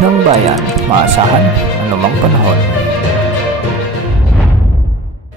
ng bayan, maasahan anumang panahon.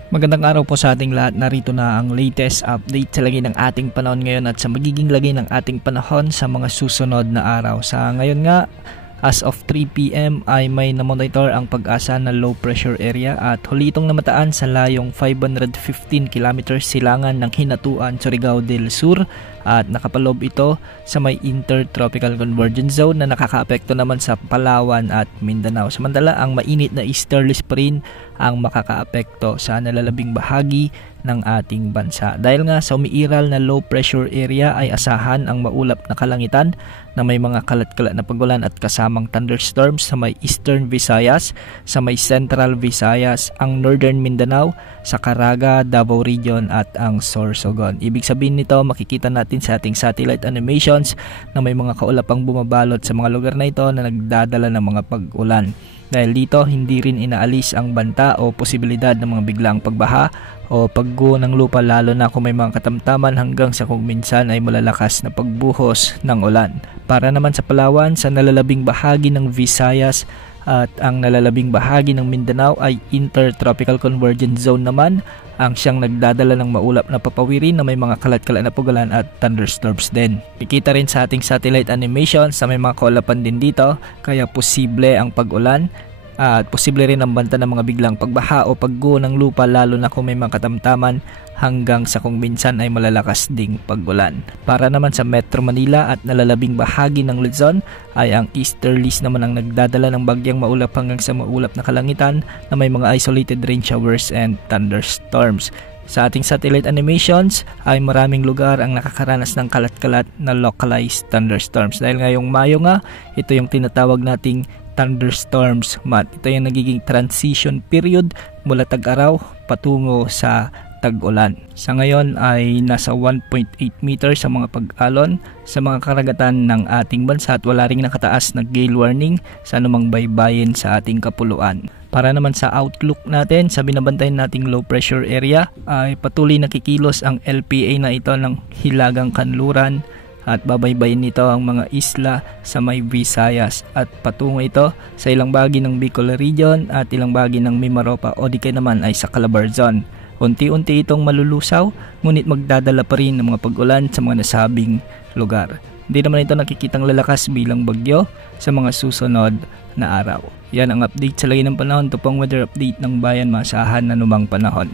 Magandang araw po sa ating lahat. Narito na ang latest update sa lagay ng ating panahon ngayon at sa magiging lagay ng ating panahon sa mga susunod na araw. Sa ngayon nga, as of 3 PM ay may namonitor ang Pag-asa na low pressure area at huli itong namataan sa layong 515 km silangan ng Hinatuan, Surigao del Sur at nakapalob ito sa may intertropical convergence zone na nakakaapekto naman sa Palawan at Mindanao. Samantala, ang mainit na easterlies pa rin ang makakaapekto sa nalalabing bahagi ng ating bansa. Dahil nga sa umiiral na low pressure area ay asahan ang maulap na kalangitan na may mga kalat-kalat na pagulan at kasamang thunderstorms sa may Eastern Visayas, sa may Central Visayas, ang Northern Mindanao, sa Caraga, Davao Region at ang Sorsogon. Ibig sabihin nito, makikita natin sa ating satellite animations na may mga kaulapang bumabalot sa mga lugar na ito na nagdadala ng mga pag-ulan. Dahil dito, hindi rin inaalis ang banta o posibilidad ng mga biglang pagbaha o pagguho ng lupa, lalo na kung may mga katamtaman hanggang sa kung minsan ay malalakas na pagbuhos ng ulan. Para naman sa Palawan, sa nalalabing bahagi ng Visayas at ang nalalabing bahagi ng Mindanao ay intertropical convergence zone naman ang siyang nagdadala ng maulap na papawirin na may mga kalat-kalat na pugalan at thunderstorms din. Kikita rin sa ating satellite animation sa may mga kaulapan din dito, kaya posible ang pag-ulan at posible rin ang banta ng mga biglang pagbaha o pagguho ng lupa, lalo na kung may mga katamtaman hanggang sa kung minsan ay malalakas ding pag-ulan. Para naman sa Metro Manila at nalalabing bahagi ng Luzon ay ang easterlies naman ang nagdadala ng bagyang maulap hanggang sa maulap na kalangitan na may mga isolated rain showers and thunderstorms. Sa ating satellite animations ay maraming lugar ang nakakaranas ng kalat-kalat na localized thunderstorms. Dahil ngayong Mayo nga, ito yung tinatawag nating thunderstorms month. Ito yung nagiging transition period mula tag-araw patungo sa tag-ulan. Sa ngayon ay nasa 1.8 meters sa mga pag-alon sa mga karagatan ng ating bansa at wala ring nakataas na gale warning sa anumang baybayin sa ating kapuluan. Para naman sa outlook natin, sa binabantayan nating low pressure area ay patuloy nakikilos ang LPA na ito ng Hilagang Kanluran at babaybayin nito ang mga isla sa may Visayas at patungo ito sa ilang bahagi ng Bicol Region at ilang bahagi ng Mimaropa o di kaya naman ay sa Calabar Zone. Unti-unti itong malulusaw, ngunit magdadala pa rin ng mga pag-ulan sa mga nasabing lugar. Hindi naman ito nakikitang lalakas bilang bagyo sa mga susunod na araw. Yan ang update sa lagay ng panahon. Ito pong weather update ng bayan, maasahan na anumang panahon.